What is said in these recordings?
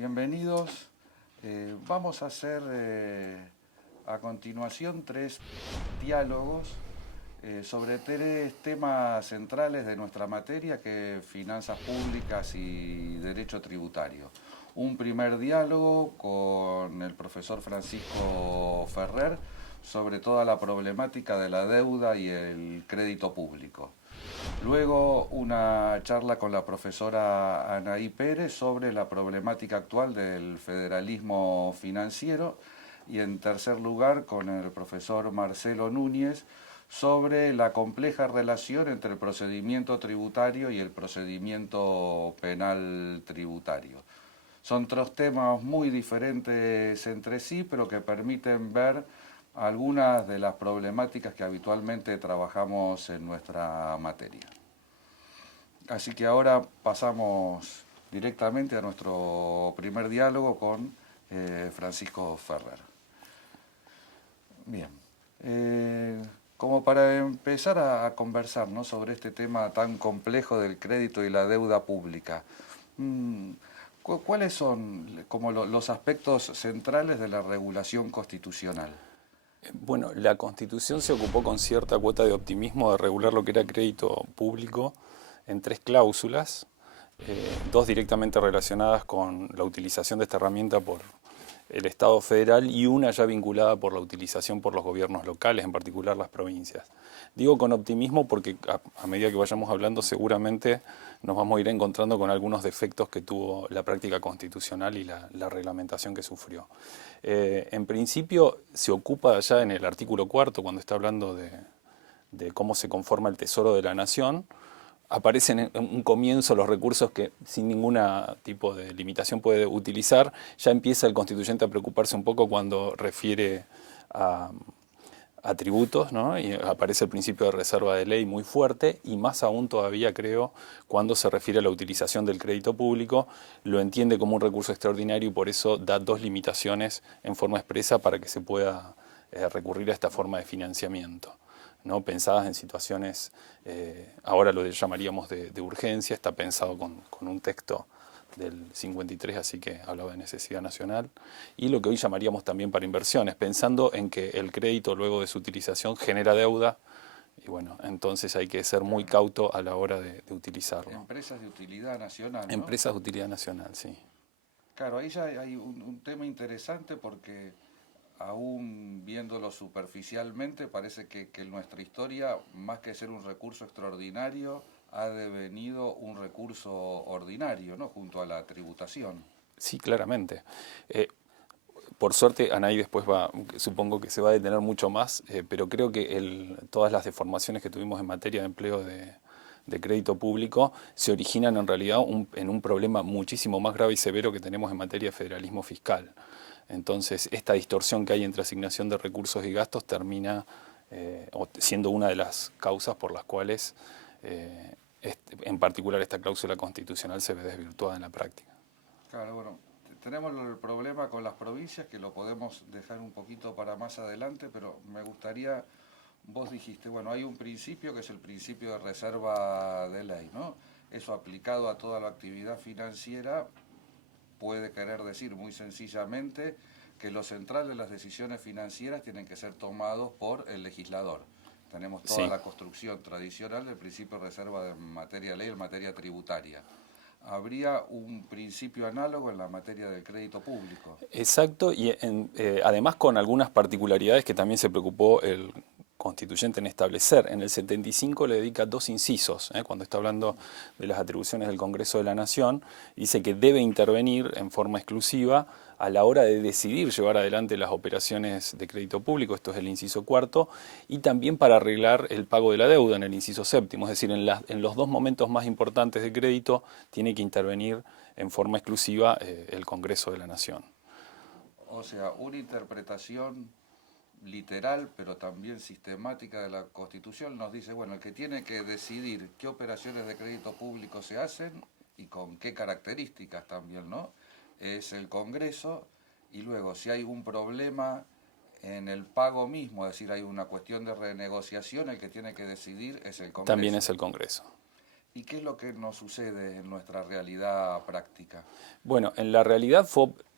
bienvenidos. Vamos a hacer a continuación 3 diálogos sobre 3 temas centrales de nuestra materia, que es finanzas públicas y derecho tributario. Un primer diálogo con el profesor Francisco Ferrer sobre toda la problemática de la deuda y el crédito público. Luego una charla con la profesora Anaí Pérez sobre la problemática actual del federalismo financiero. Y en tercer lugar con el profesor Marcelo Núñez sobre la compleja relación entre el procedimiento tributario y el procedimiento penal tributario. Son 3 temas muy diferentes entre sí, pero que permiten ver algunas de las problemáticas que habitualmente trabajamos en nuestra materia. Así que ahora pasamos directamente a nuestro primer diálogo con Francisco Ferrer. Bien, como para empezar a conversar, ¿no?, sobre este tema tan complejo del crédito y la deuda pública, ¿cuáles son como los aspectos centrales de la regulación constitucional? Bueno, la Constitución se ocupó con cierta cuota de optimismo de regular lo que era crédito público en 3 cláusulas, 2 directamente relacionadas con la utilización de esta herramienta por el Estado federal y una ya vinculada por la utilización por los gobiernos locales, en particular las provincias. Digo con optimismo porque a medida que vayamos hablando seguramente nos vamos a ir encontrando con algunos defectos que tuvo la práctica constitucional y la reglamentación que sufrió. En principio se ocupa ya en el artículo 4, cuando está hablando de cómo se conforma el Tesoro de la Nación, aparecen en un comienzo los recursos que sin ningún tipo de limitación puede utilizar. Ya empieza el constituyente a preocuparse un poco cuando refiere a tributos, ¿no? Y aparece el principio de reserva de ley muy fuerte, y más aún todavía creo cuando se refiere a la utilización del crédito público, lo entiende como un recurso extraordinario y por eso da 2 limitaciones en forma expresa para que se pueda recurrir a esta forma de financiamiento, ¿no? Pensadas en situaciones, ahora lo llamaríamos de urgencia. Está pensado con un texto del 53, así que hablaba de necesidad nacional, y lo que hoy llamaríamos también para inversiones, pensando en que el crédito luego de su utilización genera deuda, y bueno, entonces hay que ser muy Claro. cauto a la hora de utilizarlo. Empresas de utilidad nacional, ¿no? Empresas de utilidad nacional, sí. Claro, ahí ya hay un tema interesante porque aún viéndolo superficialmente parece que nuestra historia, más que ser un recurso extraordinario, ha devenido un recurso ordinario, ¿no?, junto a la tributación. Sí, claramente. Por suerte, Anaí después supongo que se va a detener mucho más, pero creo que todas las deformaciones que tuvimos en materia de empleo de crédito público se originan en realidad en un problema muchísimo más grave y severo que tenemos en materia de federalismo fiscal. Entonces, esta distorsión que hay entre asignación de recursos y gastos termina siendo una de las causas por las cuales, en particular, esta cláusula constitucional se ve desvirtuada en la práctica. Claro, bueno, tenemos el problema con las provincias, que lo podemos dejar un poquito para más adelante, pero me gustaría, vos dijiste, bueno, hay un principio que es el principio de reserva de ley, ¿no? Eso aplicado a toda la actividad financiera puede querer decir muy sencillamente que lo central de las decisiones financieras tienen que ser tomados por el legislador. Tenemos toda Sí. la construcción tradicional del principio de reserva en materia de ley, en materia tributaria. ¿Habría un principio análogo en la materia del crédito público? Exacto, y además con algunas particularidades que también se preocupó el constituyente en establecer. En el 75 le dedica 2 incisos, cuando está hablando de las atribuciones del Congreso de la Nación, dice que debe intervenir en forma exclusiva a la hora de decidir llevar adelante las operaciones de crédito público, esto es el inciso 4, y también para arreglar el pago de la deuda en el inciso 7, es decir, en los 2 momentos más importantes de crédito tiene que intervenir en forma exclusiva el Congreso de la Nación. O sea, una interpretación literal, pero también sistemática de la Constitución nos dice, bueno, el que tiene que decidir qué operaciones de crédito público se hacen y con qué características también, ¿no?, es el Congreso. Y luego, si hay un problema en el pago mismo, es decir, hay una cuestión de renegociación, el que tiene que decidir es el También Congreso. es el Congreso. ¿Y qué es lo que nos sucede en nuestra realidad práctica? Bueno, en la realidad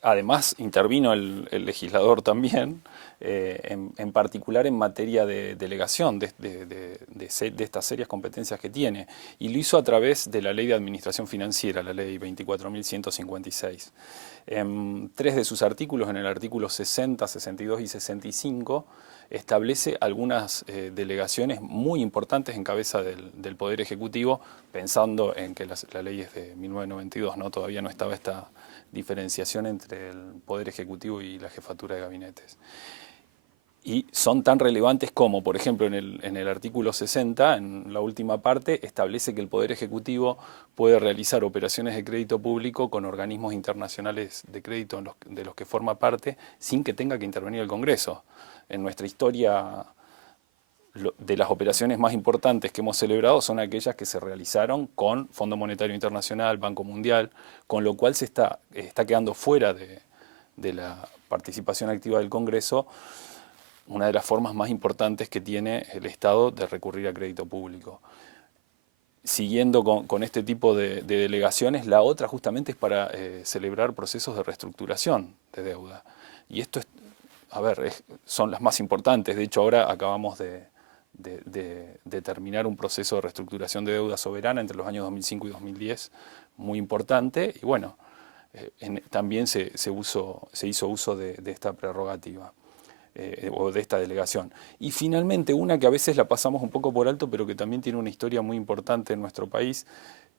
además intervino el legislador también, en particular en materia de delegación de estas serias competencias que tiene, y lo hizo a través de la Ley de Administración Financiera, la Ley 24.156. En tres de sus artículos, en el artículo 60, 62 y 65, establece algunas delegaciones muy importantes en cabeza del Poder Ejecutivo, pensando en que la ley es de 1992, ¿no? Todavía no estaba esta diferenciación entre el Poder Ejecutivo y la jefatura de gabinetes. Y son tan relevantes como, por ejemplo, en el artículo 60, en la última parte, establece que el Poder Ejecutivo puede realizar operaciones de crédito público con organismos internacionales de crédito de los que forma parte, sin que tenga que intervenir el Congreso. En nuestra historia, de las operaciones más importantes que hemos celebrado son aquellas que se realizaron con Fondo Monetario Internacional, Banco Mundial, con lo cual se está quedando fuera de la participación activa del Congreso una de las formas más importantes que tiene el Estado de recurrir a crédito público. Siguiendo con este tipo de delegaciones, la otra justamente es para celebrar procesos de reestructuración de deuda. Y esto son las más importantes. De hecho, ahora acabamos de terminar un proceso de reestructuración de deuda soberana entre los años 2005 y 2010, muy importante, y bueno, también se hizo uso de esta prerrogativa. O de esta delegación. Y finalmente una que a veces la pasamos un poco por alto, pero que también tiene una historia muy importante en nuestro país,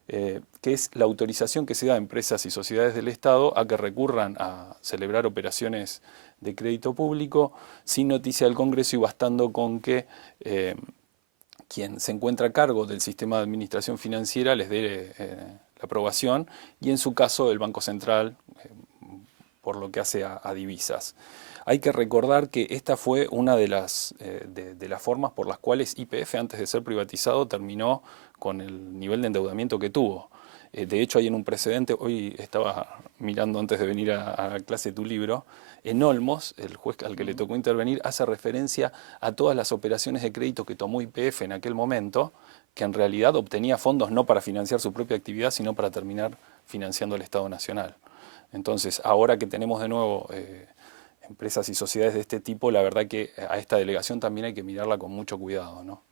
que es la autorización que se da a empresas y sociedades del Estado a que recurran a celebrar operaciones de crédito público sin noticia del Congreso y bastando con que quien se encuentra a cargo del sistema de administración financiera les dé la aprobación, y en su caso el Banco Central, por lo que hace a divisas. Hay que recordar que esta fue una de las formas por las cuales YPF, antes de ser privatizado, terminó con el nivel de endeudamiento que tuvo. De hecho, hay en un precedente, hoy estaba mirando antes de venir a clase tu libro, en Olmos, el juez al que le tocó intervenir, hace referencia a todas las operaciones de crédito que tomó YPF en aquel momento, que en realidad obtenía fondos no para financiar su propia actividad, sino para terminar financiando al Estado Nacional. Entonces, ahora que tenemos de nuevo empresas y sociedades de este tipo, la verdad que a esta delegación también hay que mirarla con mucho cuidado, ¿no?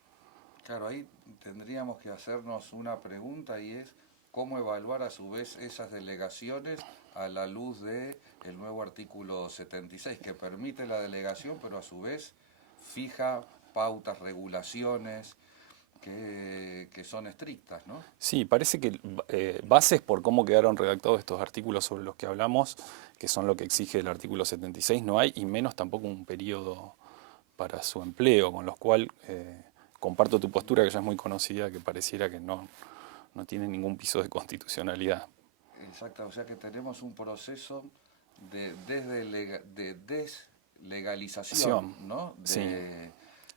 Claro, ahí tendríamos que hacernos una pregunta, y es cómo evaluar a su vez esas delegaciones a la luz del nuevo artículo 76, que permite la delegación, pero a su vez fija pautas, regulaciones que son estrictas, ¿no? Sí, parece que bases por cómo quedaron redactados estos artículos sobre los que hablamos, que son lo que exige el artículo 76, no hay, y menos tampoco un periodo para su empleo, con lo cual comparto tu postura, que ya es muy conocida, que pareciera que no tiene ningún piso de constitucionalidad. Exacto, o sea que tenemos un proceso de deslegalización, ¿no? Sí.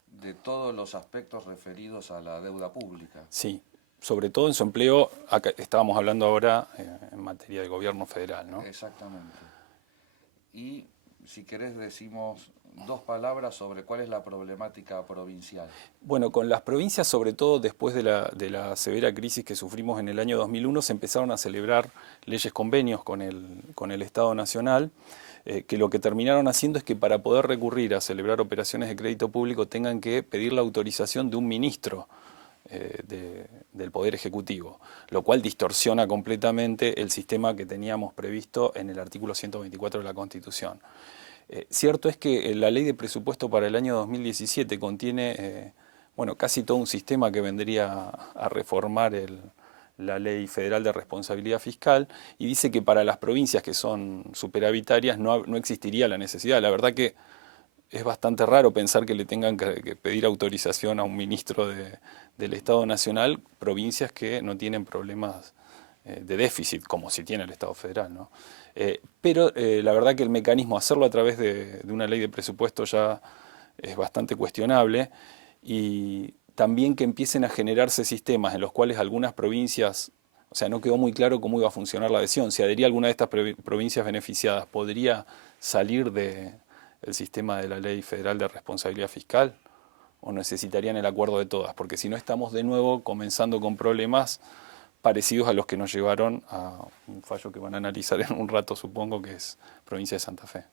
De todos los aspectos referidos a la deuda pública. Sí, sobre todo en su empleo, acá estábamos hablando ahora en materia de gobierno federal, ¿no? Exactamente. Y si querés decimos dos palabras sobre cuál es la problemática provincial. Bueno, con las provincias, sobre todo después de la severa crisis que sufrimos en el año 2001, se empezaron a celebrar leyes convenios con el Estado Nacional, que lo que terminaron haciendo es que para poder recurrir a celebrar operaciones de crédito público tengan que pedir la autorización de un ministro del Poder Ejecutivo, lo cual distorsiona completamente el sistema que teníamos previsto en el artículo 124 de la Constitución. Cierto es que la ley de presupuesto para el año 2017 contiene casi todo un sistema que vendría a reformar la Ley Federal de Responsabilidad Fiscal, y dice que para las provincias que son superavitarias no existiría la necesidad. La verdad que es bastante raro pensar que le tengan que pedir autorización a un ministro del Estado Nacional provincias que no tienen problemas de déficit, como si tiene el Estado Federal, ¿no? Pero la verdad que el mecanismo, hacerlo a través de una ley de presupuesto ya es bastante cuestionable, y también que empiecen a generarse sistemas en los cuales algunas provincias, o sea, no quedó muy claro cómo iba a funcionar la adhesión. Si adhería alguna de estas provincias beneficiadas, ¿podría salir del sistema de la Ley Federal de Responsabilidad Fiscal? o necesitarían el acuerdo de todas, porque si no estamos de nuevo comenzando con problemas parecidos a los que nos llevaron a un fallo que van a analizar en un rato, supongo, que es provincia de Santa Fe.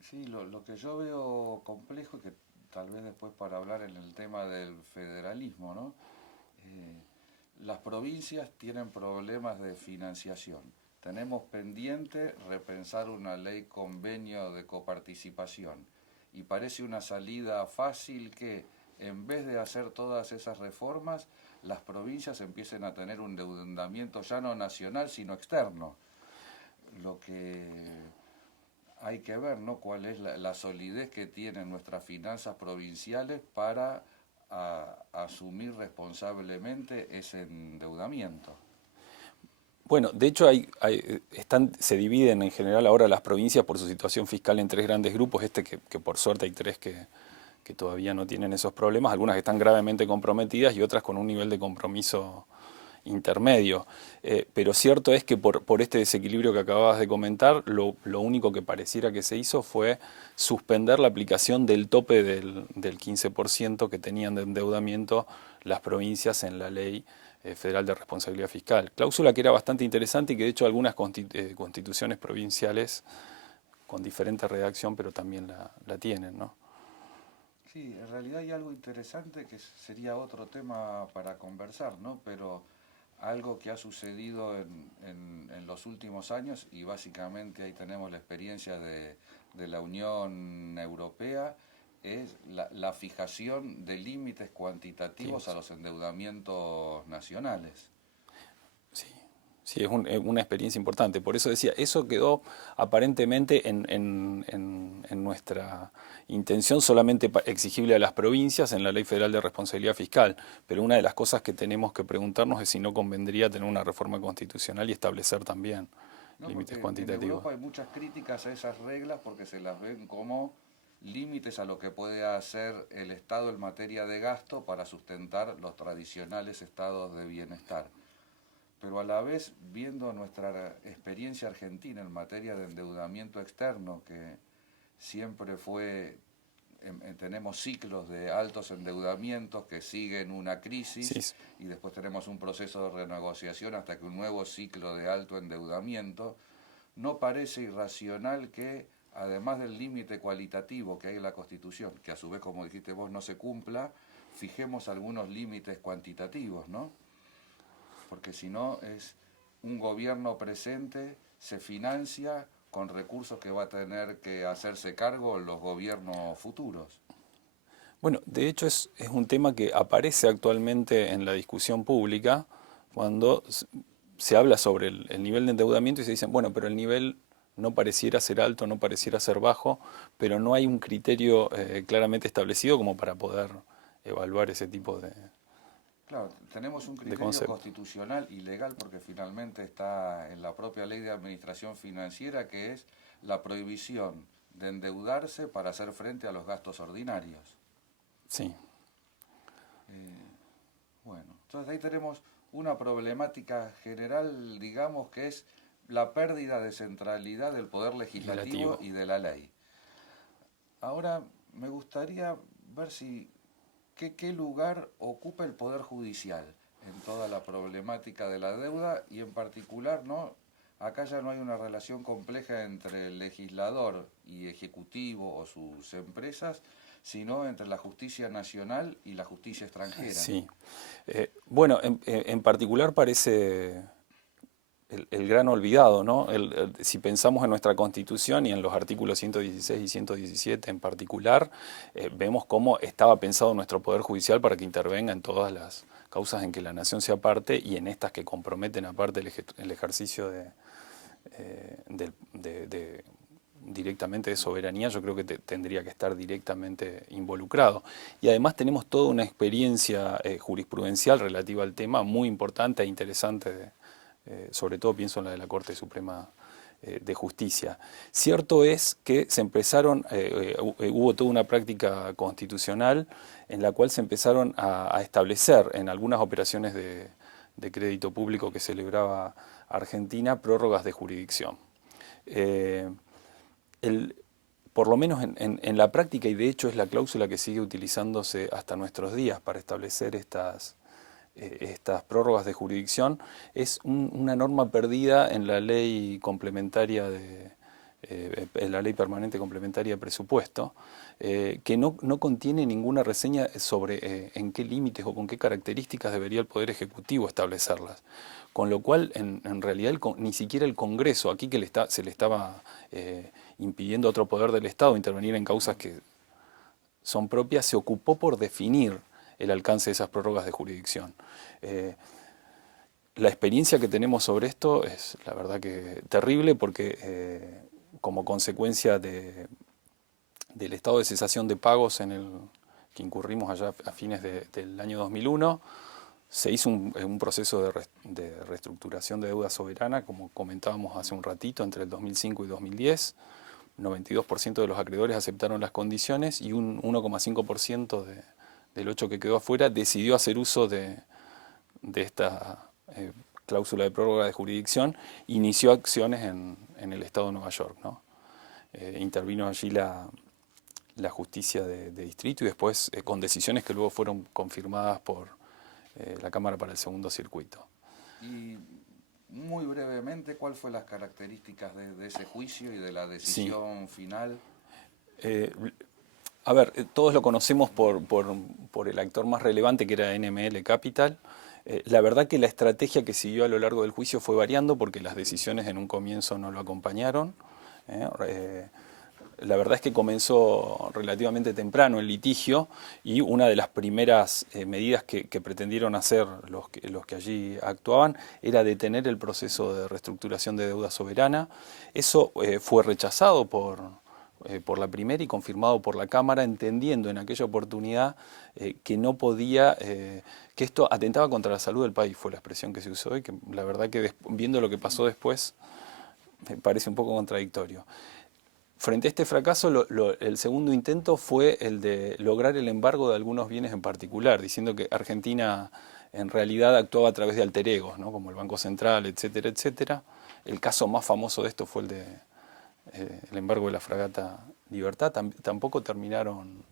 Sí, lo que yo veo complejo, que tal vez después para hablar en el tema del federalismo, ¿no? Eh, las provincias tienen problemas de financiación. Tenemos pendiente repensar una ley convenio de coparticipación y parece una salida fácil que en vez de hacer todas esas reformas, las provincias empiecen a tener un endeudamiento ya no nacional sino externo. Lo que hay que ver, ¿no?, cuál es la solidez que tienen nuestras finanzas provinciales para asumir responsablemente ese endeudamiento. Bueno, de hecho se dividen en general ahora las provincias por su situación fiscal en tres grandes grupos, que por suerte hay tres que todavía no tienen esos problemas, algunas que están gravemente comprometidas y otras con un nivel de compromiso intermedio. Pero cierto es que por este desequilibrio que acababas de comentar, lo único que pareciera que se hizo fue suspender la aplicación del tope del 15% que tenían de endeudamiento las provincias en la ley federal de responsabilidad fiscal. Cláusula que era bastante interesante y que de hecho algunas constituciones provinciales con diferente redacción pero también la tienen, ¿no? Sí, en realidad hay algo interesante que sería otro tema para conversar, ¿no? Pero algo que ha sucedido en los últimos años, y básicamente ahí tenemos la experiencia de la Unión Europea, es la fijación de límites Sí, cuantitativos a los endeudamientos nacionales. sí, sí, es una experiencia importante. Por eso decía, eso quedó aparentemente en nuestra intención solamente exigible a las provincias en la Ley Federal de Responsabilidad Fiscal. Pero una de las cosas que tenemos que preguntarnos es si no convendría tener una reforma constitucional y establecer también ¿No? límites Porque en cuantitativos. Europa hay muchas críticas a esas reglas porque se las ven como límites a lo que puede hacer el Estado en materia de gasto para sustentar los tradicionales estados de bienestar. Pero a la vez, viendo nuestra experiencia argentina en materia de endeudamiento externo, que siempre fue, tenemos ciclos de altos endeudamientos que siguen una Sí, crisis y después tenemos un proceso de renegociación hasta que un nuevo ciclo de alto endeudamiento, no parece irracional que, además del límite cualitativo que hay en la Constitución, que a su vez, como dijiste vos, no se cumpla, fijemos algunos límites cuantitativos, ¿no? Porque si no es un gobierno presente, se financia con recursos que va a tener que hacerse cargo los gobiernos futuros. bueno, de hecho es un tema que aparece actualmente en la discusión pública cuando se habla sobre el nivel de endeudamiento y se dicen, bueno, pero el nivel no pareciera ser alto, no pareciera ser bajo, pero no hay un criterio claramente establecido como para poder evaluar ese tipo Claro, tenemos un de criterio concepto. constitucional y legal porque finalmente está en la propia ley de administración financiera, que es la prohibición de endeudarse para hacer frente a los gastos ordinarios. Sí, Eh, bueno, entonces ahí tenemos una problemática general, digamos, que es la pérdida de centralidad del poder legislativo legislativo. y de la ley. Ahora me gustaría ver si qué lugar ocupa el Poder Judicial en toda la problemática de la deuda y en particular, ¿no? Acá ya no hay una relación compleja entre el legislador y ejecutivo o sus empresas, sino entre la justicia nacional y la justicia extranjera. Sí. Bueno, en particular parece el gran olvidado, ¿no? Si pensamos en nuestra Constitución y en los artículos 116 y 117 en particular, vemos cómo estaba pensado nuestro Poder Judicial para que intervenga en todas las causas en que la nación sea parte y en estas que comprometen aparte el ejercicio directamente de soberanía, yo creo que tendría que estar directamente involucrado. Y además tenemos toda una experiencia jurisprudencial relativa al tema muy importante e interesante sobre todo pienso en la de la Corte Suprema de Justicia. Cierto es que se empezaron, hubo toda una práctica constitucional en la cual se empezaron a establecer en algunas operaciones de crédito público que celebraba Argentina prórrogas de jurisdicción. Eh, el, por lo menos en la práctica, y de hecho es la cláusula que sigue utilizándose hasta nuestros días para establecer estas prórrogas de jurisdicción, es una norma perdida en la ley complementaria en la ley permanente complementaria de presupuesto, que no contiene ninguna reseña sobre en qué límites o con qué características debería el Poder Ejecutivo establecerlas. Con lo cual, en realidad, ni siquiera el Congreso, aquí que se le estaba impidiendo a otro poder del Estado intervenir en causas que son propias, se ocupó por definir el alcance de esas prórrogas de jurisdicción. La experiencia que tenemos sobre esto es, la verdad, que terrible, porque como consecuencia del estado de cesación de pagos en el que incurrimos allá a fines del año 2001, se hizo un proceso de reestructuración de deuda soberana, como comentábamos hace un ratito, entre el 2005 y 2010. 92% de los acreedores aceptaron las condiciones y un 1,5% del 8% que quedó afuera decidió hacer uso de esta cláusula de prórroga de jurisdicción, inició acciones en el estado de Nueva York, ¿no? Intervino allí la justicia de distrito y después con decisiones que luego fueron confirmadas por la Cámara para el Segundo Circuito. Y muy brevemente, ¿cuáles fueron las características de ese juicio y de la decisión final? A ver, todos lo conocemos por el actor más relevante, que era NML Capital. La verdad que la estrategia que siguió a lo largo del juicio fue variando porque las decisiones en un comienzo no lo acompañaron. La verdad es que comenzó relativamente temprano el litigio y una de las primeras medidas que pretendieron hacer los que allí actuaban era detener el proceso de reestructuración de deuda soberana. Eso fue rechazado por la primera y confirmado por la Cámara, entendiendo en aquella oportunidad que no podía, que esto atentaba contra la salud del país, fue la expresión que se usó, y que la verdad que viendo lo que pasó después me parece un poco contradictorio. Frente a este fracaso, el segundo intento fue el de lograr el embargo de algunos bienes en particular, diciendo que Argentina en realidad actuaba a través de alter egos, ¿no? Como el Banco Central, etcétera, etcétera. El caso más famoso de esto fue el embargo de la fragata Libertad. Tampoco terminaron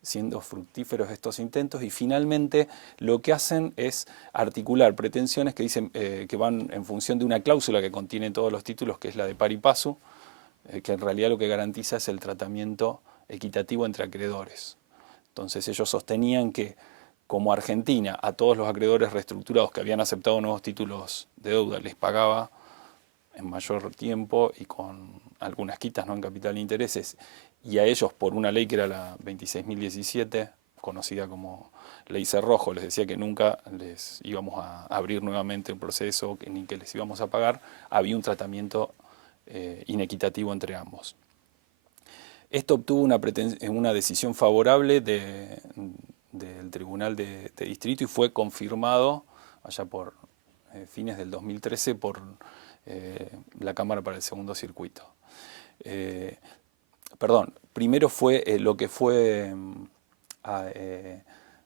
siendo fructíferos estos intentos, y finalmente lo que hacen es articular pretensiones que dicen que van en función de una cláusula que contiene todos los títulos, que es la de pari passu, que en realidad lo que garantiza es el tratamiento equitativo entre acreedores. Entonces ellos sostenían que, como Argentina a todos los acreedores reestructurados que habían aceptado nuevos títulos de deuda les pagaba en mayor tiempo y con algunas quitas, ¿no?, en capital e intereses, y a ellos por una ley que era la 26.017, conocida como Ley Cerrojo, les decía que nunca les íbamos a abrir nuevamente un proceso ni que les íbamos a pagar, había un tratamiento inequitativo entre ambos. Esto obtuvo una decisión favorable del Tribunal de Distrito y fue confirmado allá por fines del 2013 por la Cámara para el Segundo Circuito. Primero fue lo que fue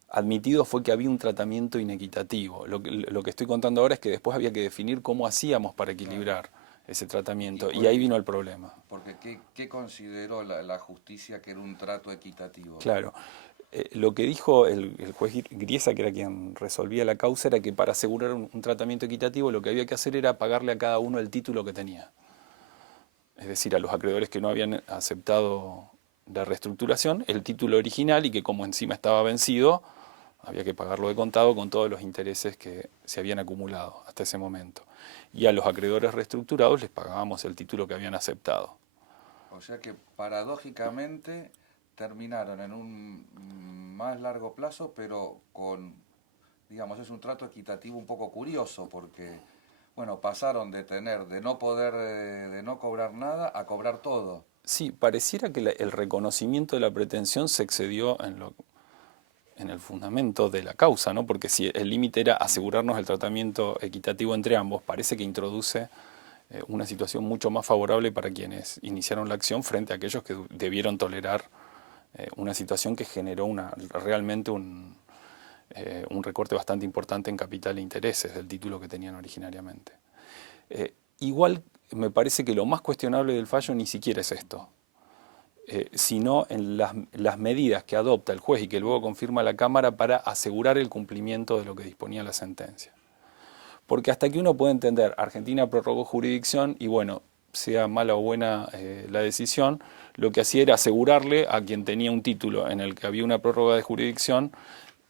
admitido fue que había un tratamiento inequitativo. Lo que estoy contando ahora es que después había que definir cómo hacíamos para equilibrar ese tratamiento, y ahí vino el problema. Porque ¿qué consideró la justicia que era un trato equitativo? Claro, lo que dijo el juez Griesa, que era quien resolvía la causa, era que para asegurar un tratamiento equitativo lo que había que hacer era pagarle a cada uno el título que tenía. Es decir, a los acreedores que no habían aceptado la reestructuración, el título original, y que como encima estaba vencido, había que pagarlo de contado con todos los intereses que se habían acumulado hasta ese momento. Y a los acreedores reestructurados les pagábamos el título que habían aceptado. O sea que paradójicamente terminaron en un más largo plazo, pero digamos, es un trato equitativo un poco curioso, porque, bueno, pasaron de no cobrar nada a cobrar todo. Sí, pareciera que el reconocimiento de la pretensión se excedió en el fundamento de la causa, ¿no? Porque si el límite era asegurarnos el tratamiento equitativo entre ambos, parece que introduce una situación mucho más favorable para quienes iniciaron la acción frente a aquellos que debieron tolerar una situación que generó realmente un recorte bastante importante en capital e intereses del título que tenían originariamente. Igual me parece que lo más cuestionable del fallo ni siquiera es esto. sino en las medidas que adopta el juez y que luego confirma la Cámara para asegurar el cumplimiento de lo que disponía la sentencia. Porque hasta que uno puede entender, Argentina prorrogó jurisdicción y bueno, sea mala o buena la decisión, lo que hacía era asegurarle a quien tenía un título en el que había una prórroga de jurisdicción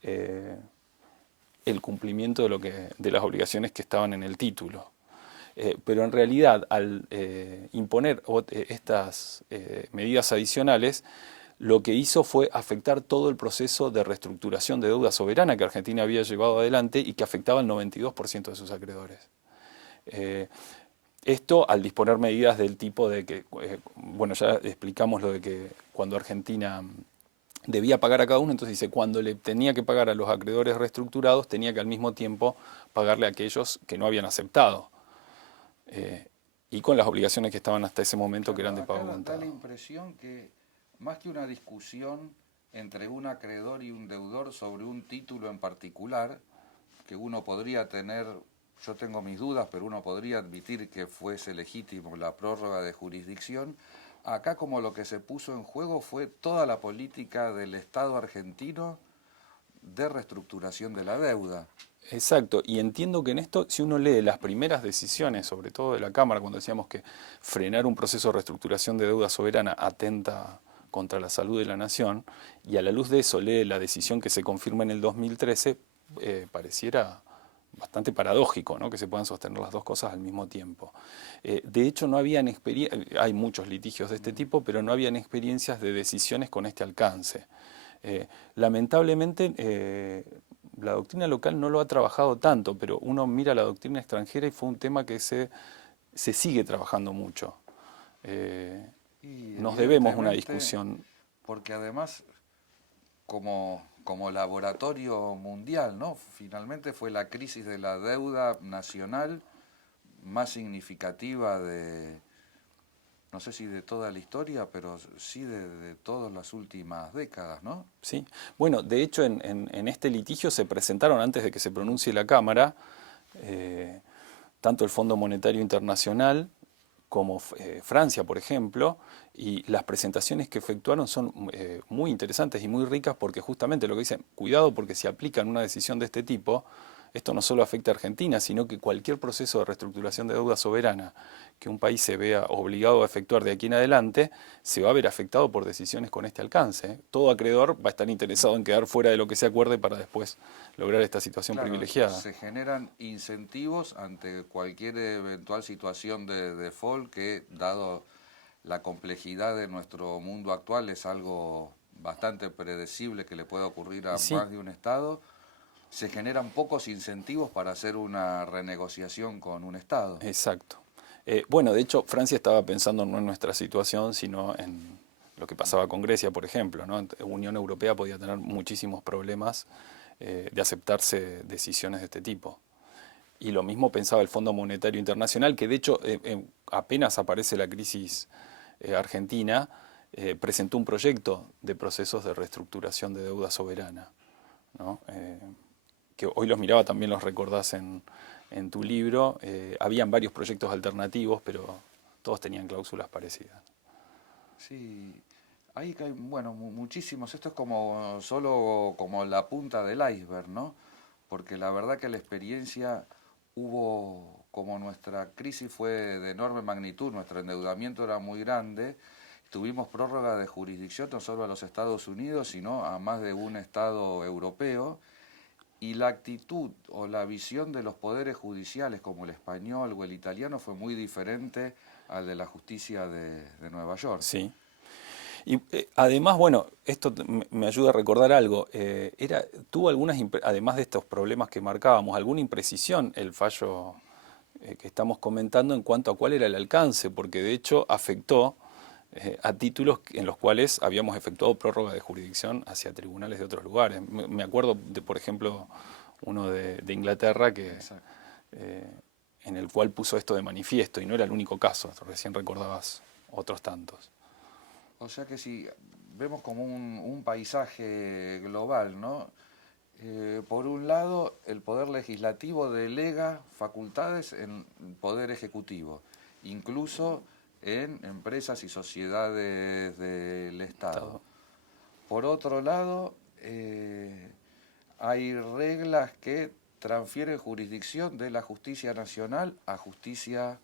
el cumplimiento de las obligaciones que estaban en el título. Pero en realidad, al imponer estas medidas adicionales, lo que hizo fue afectar todo el proceso de reestructuración de deuda soberana que Argentina había llevado adelante y que afectaba al 92% de sus acreedores. Esto al disponer medidas del tipo de que, bueno, ya explicamos lo de que cuando Argentina debía pagar a cada uno, entonces dice, cuando le tenía que pagar a los acreedores reestructurados, tenía que al mismo tiempo pagarle a aquellos que no habían aceptado. Y con las obligaciones que estaban hasta ese momento, que eran de pago contado. Da la impresión que más que una discusión entre un acreedor y un deudor sobre un título en particular, que uno podría tener, yo tengo mis dudas, pero uno podría admitir que fuese legítimo la prórroga de jurisdicción, acá como lo que se puso en juego fue toda la política del Estado argentino de reestructuración de la deuda. Exacto, y entiendo que en esto, si uno lee las primeras decisiones, sobre todo de la Cámara, cuando decíamos que frenar un proceso de reestructuración de deuda soberana atenta contra la salud de la nación, y a la luz de eso lee la decisión que se confirma en el 2013, pareciera bastante paradójico, ¿no?, que se puedan sostener las dos cosas al mismo tiempo. De hecho, no habían hay muchos litigios de este tipo, pero no habían experiencias de decisiones con este alcance. Lamentablemente, la doctrina local no lo ha trabajado tanto, pero uno mira la doctrina extranjera y fue un tema que se sigue trabajando mucho. Nos debemos una discusión. Porque además, como laboratorio mundial, ¿no? Finalmente fue la crisis de la deuda nacional más significativa de, no sé si de toda la historia, pero sí de todas las últimas décadas, ¿no? Sí. Bueno, de hecho, en este litigio se presentaron, antes de que se pronuncie la Cámara, tanto el Fondo Monetario Internacional como Francia, por ejemplo, y las presentaciones que efectuaron son muy interesantes y muy ricas porque justamente lo que dicen, cuidado porque si aplican una decisión de este tipo, esto no solo afecta a Argentina, sino que cualquier proceso de reestructuración de deuda soberana que un país se vea obligado a efectuar de aquí en adelante, se va a ver afectado por decisiones con este alcance. Todo acreedor va a estar interesado en quedar fuera de lo que se acuerde para después lograr esta situación privilegiada. Se generan incentivos ante cualquier eventual situación de default que, dado la complejidad de nuestro mundo actual, es algo bastante predecible que le pueda ocurrir a más de un Estado. Se generan pocos incentivos para hacer una renegociación con un Estado. Exacto. Bueno, de hecho, Francia estaba pensando no en nuestra situación, sino en lo que pasaba con Grecia, por ejemplo, ¿no? Unión Europea podía tener muchísimos problemas de aceptarse decisiones de este tipo. Y lo mismo pensaba el Fondo Monetario Internacional, que de hecho apenas aparece la crisis argentina, presentó un proyecto de procesos de reestructuración de deuda soberana, ¿no? Que hoy los miraba, también los recordás en tu libro. Habían varios proyectos alternativos, pero todos tenían cláusulas parecidas. Sí, ahí hay, bueno, muchísimos. Esto es como solo como la punta del iceberg, ¿no? Porque la verdad que la experiencia hubo, como nuestra crisis fue de enorme magnitud, nuestro endeudamiento era muy grande, tuvimos prórroga de jurisdicción no solo a los Estados Unidos, sino a más de un Estado europeo, y la actitud o la visión de los poderes judiciales, como el español o el italiano, fue muy diferente al de la justicia de Nueva York. Sí. Y además, bueno, esto me ayuda a recordar algo. Tuvo algunas, además de estos problemas que marcábamos, alguna imprecisión el fallo que estamos comentando en cuanto a cuál era el alcance, porque de hecho afectó a títulos en los cuales habíamos efectuado prórroga de jurisdicción hacia tribunales de otros lugares. Me acuerdo de, por ejemplo, uno de Inglaterra que en el cual puso esto de manifiesto, y no era el único caso, recién recordabas otros tantos. O sea que si vemos como un paisaje global, ¿no? Por un lado, el Poder Legislativo delega facultades en el Poder Ejecutivo. Incluso en empresas y sociedades del Estado. Por otro lado, hay reglas que transfieren jurisdicción de la justicia nacional a justicia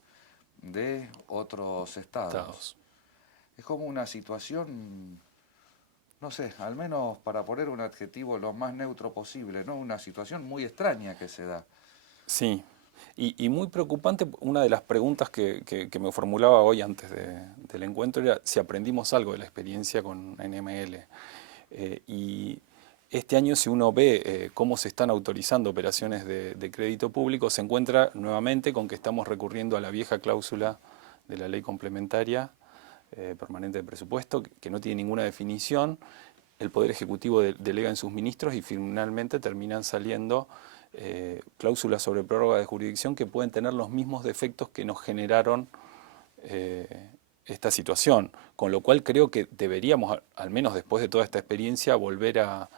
de otros estados. Es como una situación, no sé, al menos para poner un adjetivo lo más neutro posible, ¿no? Una situación muy extraña que se da. Sí, y muy preocupante. Una de las preguntas que me formulaba hoy antes del encuentro era si aprendimos algo de la experiencia con NML. Y este año, si uno ve cómo se están autorizando operaciones de crédito público, se encuentra nuevamente con que estamos recurriendo a la vieja cláusula de la ley complementaria permanente de presupuesto, que no tiene ninguna definición. El Poder Ejecutivo delega en sus ministros y finalmente terminan saliendo cláusulas sobre prórroga de jurisdicción que pueden tener los mismos defectos que nos generaron esta situación, con lo cual creo que deberíamos, al menos después de toda esta experiencia, volver a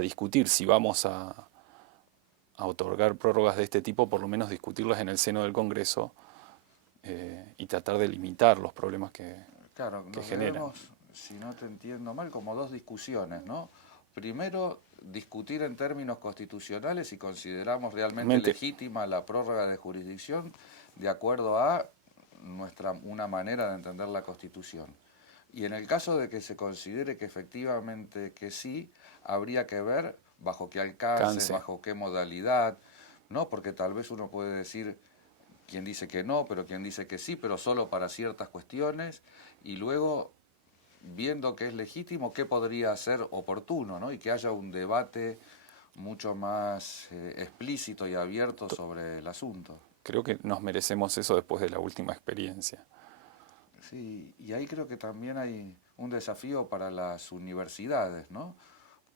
discutir si vamos a otorgar prórrogas de este tipo, por lo menos discutirlas en el seno del Congreso y tratar de limitar los problemas que generan. Vemos, si no te entiendo mal, como dos discusiones, ¿no? Primero, discutir en términos constitucionales si consideramos realmente legítima la prórroga de jurisdicción de acuerdo a una manera de entender la Constitución. Y en el caso de que se considere que efectivamente que sí, habría que ver bajo qué alcance, bajo qué modalidad, ¿no? Porque tal vez uno puede decir, quien dice que no, pero quien dice que sí, pero solo para ciertas cuestiones, y luego, viendo que es legítimo, qué podría ser oportuno, ¿no? Y que haya un debate mucho más explícito y abierto sobre el asunto. Creo que nos merecemos eso después de la última experiencia. Sí, y ahí creo que también hay un desafío para las universidades, ¿no?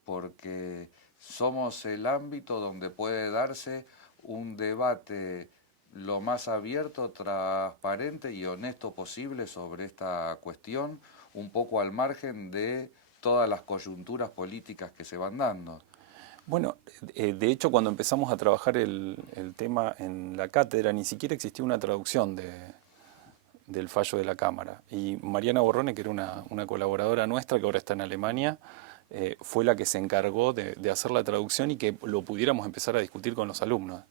Porque somos el ámbito donde puede darse un debate lo más abierto, transparente y honesto posible sobre esta cuestión, un poco al margen de todas las coyunturas políticas que se van dando. Bueno, de hecho, cuando empezamos a trabajar el tema en la cátedra, ni siquiera existía una traducción del fallo de la Cámara. Y Mariana Borrone, que era una colaboradora nuestra, que ahora está en Alemania, fue la que se encargó de hacer la traducción y que lo pudiéramos empezar a discutir con los alumnos.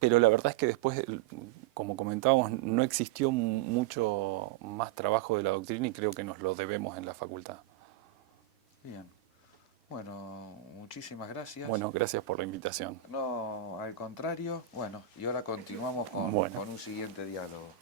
Pero la verdad es que después, como comentábamos, no existió mucho más trabajo de la doctrina y creo que nos lo debemos en la facultad. Bien. Bueno, muchísimas gracias. Bueno, gracias por la invitación. No, al contrario. Bueno, y ahora continuamos con un siguiente diálogo.